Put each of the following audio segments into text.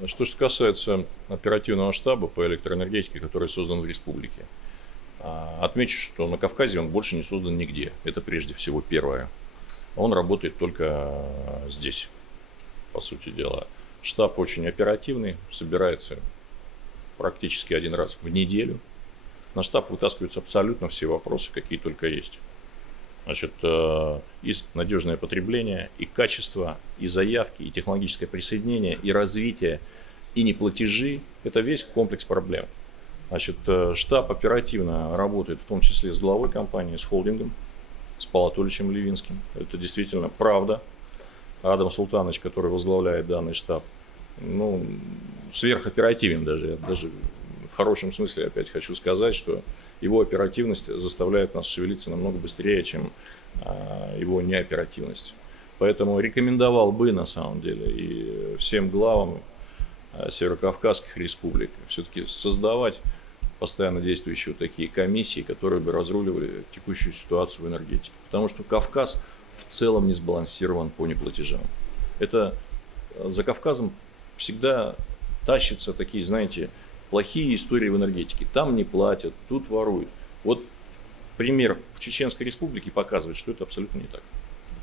Значит, то, что касается оперативного штаба по электроэнергетике, который создан в республике, отмечу, что на Кавказе он больше не создан нигде. Это прежде всего первое. Он работает только здесь, по сути дела. Штаб очень оперативный, собирается практически один раз в неделю. На штаб вытаскиваются абсолютно все вопросы, какие только есть. Значит, и надежное потребление, и качество, и заявки, и технологическое присоединение, и развитие, и неплатежи – это весь комплекс проблем. Значит, штаб оперативно работает, в том числе с главой компании, с холдингом, с Павлом Анатольевичем Левинским. Это действительно правда. Адам Султанович, который возглавляет данный штаб, сверхоперативен даже. Я даже в хорошем смысле опять хочу сказать, что его оперативность заставляет нас шевелиться намного быстрее, чем его неоперативность. Поэтому рекомендовал бы, на самом деле, и всем главам северокавказских республик все-таки создавать постоянно действующие такие комиссии, которые бы разруливали текущую ситуацию в энергетике. Потому что Кавказ в целом не сбалансирован по неплатежам. Это за Кавказом всегда тащатся такие, знаете, плохие истории в энергетике. Там не платят, тут воруют. Вот пример в Чеченской Республике показывает, что это абсолютно не так.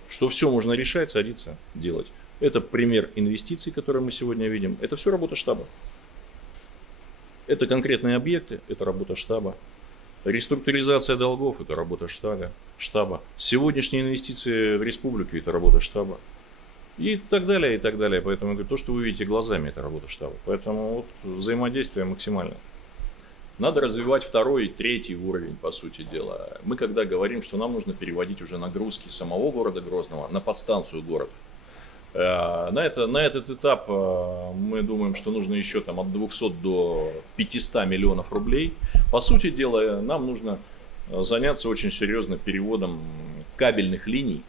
Что все можно решать, садиться, делать. Это пример инвестиций, которые мы сегодня видим. Это все работа штаба. Это конкретные объекты, это работа штаба. Реструктуризация долгов – это работа штаба. Сегодняшние инвестиции в республику – это работа штаба. И так далее, и так далее. Поэтому я говорю, то, что вы видите глазами, это работа штаба. Поэтому взаимодействие максимально. Надо развивать второй и третий уровень, по сути дела. Мы когда говорим, что нам нужно переводить уже нагрузки самого города Грозного на подстанцию города. На этот этап мы думаем, что нужно еще от 200 до 500 миллионов рублей. По сути дела, нам нужно заняться очень серьезно переводом кабельных линий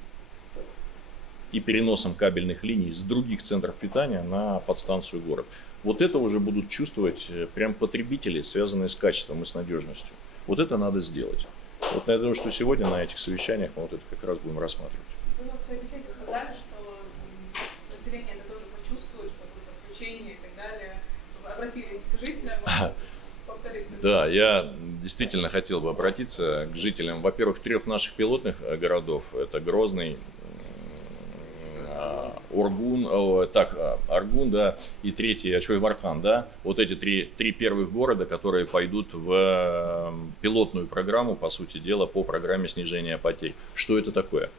и переносом кабельных линий с других центров питания на подстанцию город. Вот это уже будут чувствовать прям потребители, связанные с качеством и с надежностью. Вот это надо сделать. Вот я думаю, что сегодня на этих совещаниях мы вот это как раз будем рассматривать. Вы в своей беседе сказали, что население это тоже почувствует, что будет отключение и так далее. Вы обратились к жителям, повторите. Да, я действительно хотел бы обратиться к жителям, во-первых, 3 наших пилотных городов. Это Грозный, Аргун, да, и третий Ачой-Вархан, да. Вот эти три первых города, которые пойдут в пилотную программу, по сути дела, по программе снижения потерь. Что это такое?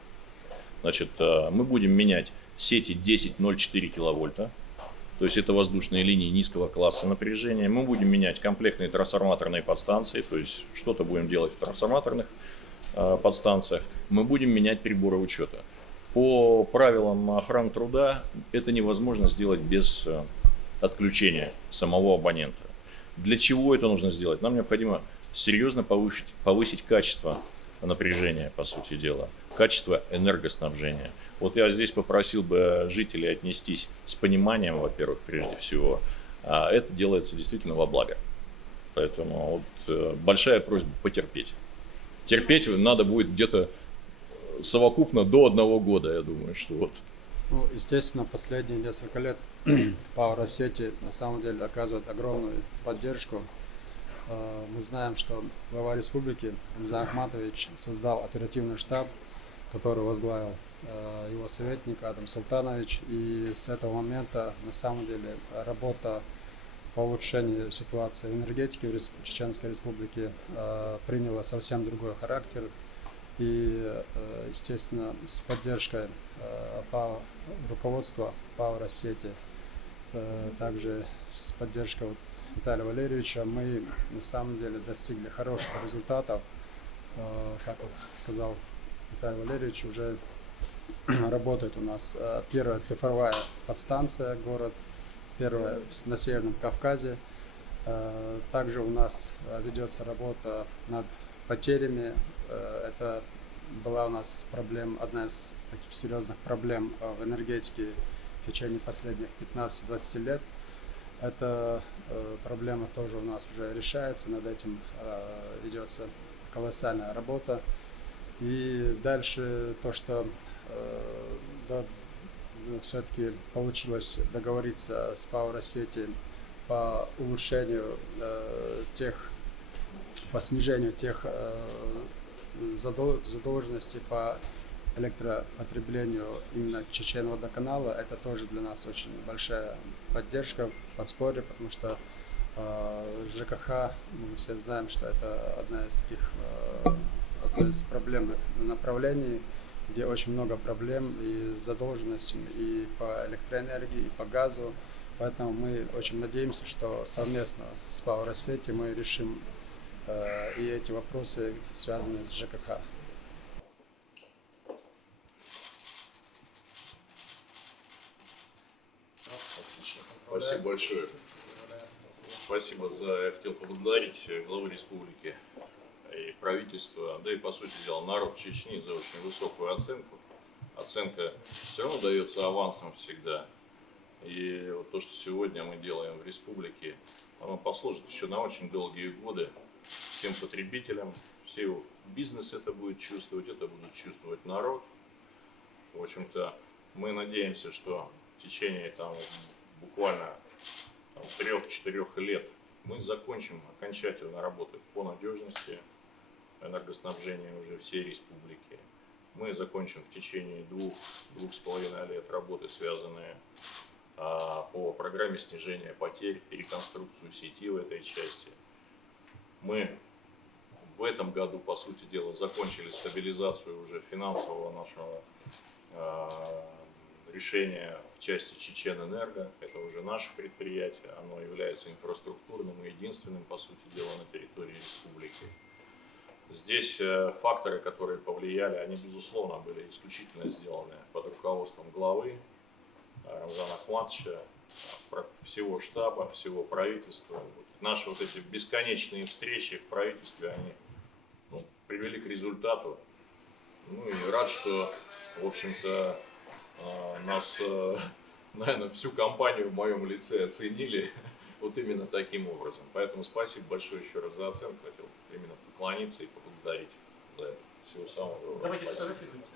Значит, мы будем менять сети 10,04 киловольта, то есть это воздушные линии низкого класса напряжения. Мы будем менять комплектные трансформаторные подстанции, то есть что-то будем делать в трансформаторных подстанциях. Мы будем менять приборы учета. По правилам охраны труда это невозможно сделать без отключения самого абонента. Для чего это нужно сделать? Нам необходимо серьезно повысить качество напряжения, по сути дела, качество энергоснабжения. Вот я здесь попросил бы жителей отнестись с пониманием, во-первых, прежде всего. А это делается действительно во благо. Поэтому большая просьба потерпеть. Терпеть надо будет где-то совокупно до 1 года, я думаю, что вот. Естественно, последние несколько лет Power Россети на самом деле оказывает огромную поддержку. Мы знаем, что глава республики Рамзан Ахматович создал оперативный штаб, который возглавил его советник Адам Султанович. И с этого момента на самом деле работа по улучшению ситуации в энергетике в Чеченской Республике приняла совсем другой характер. И, естественно, с поддержкой руководства Power Россети, также с поддержкой Виталия Валерьевича, мы на самом деле достигли хороших результатов. Как сказал Виталий Валерьевич, уже работает у нас первая цифровая подстанция город, первая на Северном Кавказе. Также у нас ведется работа над потерями. Это была у нас одна из таких серьезных проблем в энергетике в течение последних 15-20 лет. Эта проблема тоже у нас уже решается, над этим ведется колоссальная работа. И дальше то, что все-таки получилось договориться с Power City по улучшению по снижению тех задолженностей по электропотреблению именно Чечен-Водоканала. Это тоже для нас очень большая поддержка в подспорье, потому что ЖКХ, мы все знаем, что это одно из проблемных направлений, где очень много проблем и с задолженностью и по электроэнергии, и по газу. Поэтому мы очень надеемся, что совместно с Power City мы решим и эти вопросы, связанные с ЖКХ. Отлично. Спасибо большое. Спасибо Я хотел поблагодарить главу республики и правительство, да и, по сути дела, народ Чечни за очень высокую оценку. Оценка все равно дается авансом всегда. И вот то, что сегодня мы делаем в республике, оно послужит еще на очень долгие годы всем потребителям, все его бизнес это будет чувствовать, это будет чувствовать народ. В общем-то, мы надеемся, что в течение буквально 3-4 лет мы закончим окончательно работы по надежности энергоснабжения уже всей республики. Мы закончим в течение 2-2,5 лет работы, связанные по программе снижения потерь и реконструкцию сети в этой части. Мы в этом году, по сути дела, закончили стабилизацию уже финансового нашего решения в части Чечен-Энерго. Это уже наше предприятие, оно является инфраструктурным и единственным, по сути дела, на территории республики. Здесь факторы, которые повлияли, они, безусловно, были исключительно сделаны под руководством главы Рамзана Ахматовича, всего штаба, всего правительства. Наши вот эти бесконечные встречи в правительстве, они привели к результату. Ну и рад, что, в общем-то, нас, наверное, всю компанию в моем лице оценили вот именно таким образом. Поэтому спасибо большое еще раз за оценку. Хотел именно поклониться и поблагодарить за это. Всего самого доброго. Давайте Спасибо. сфотографируемся.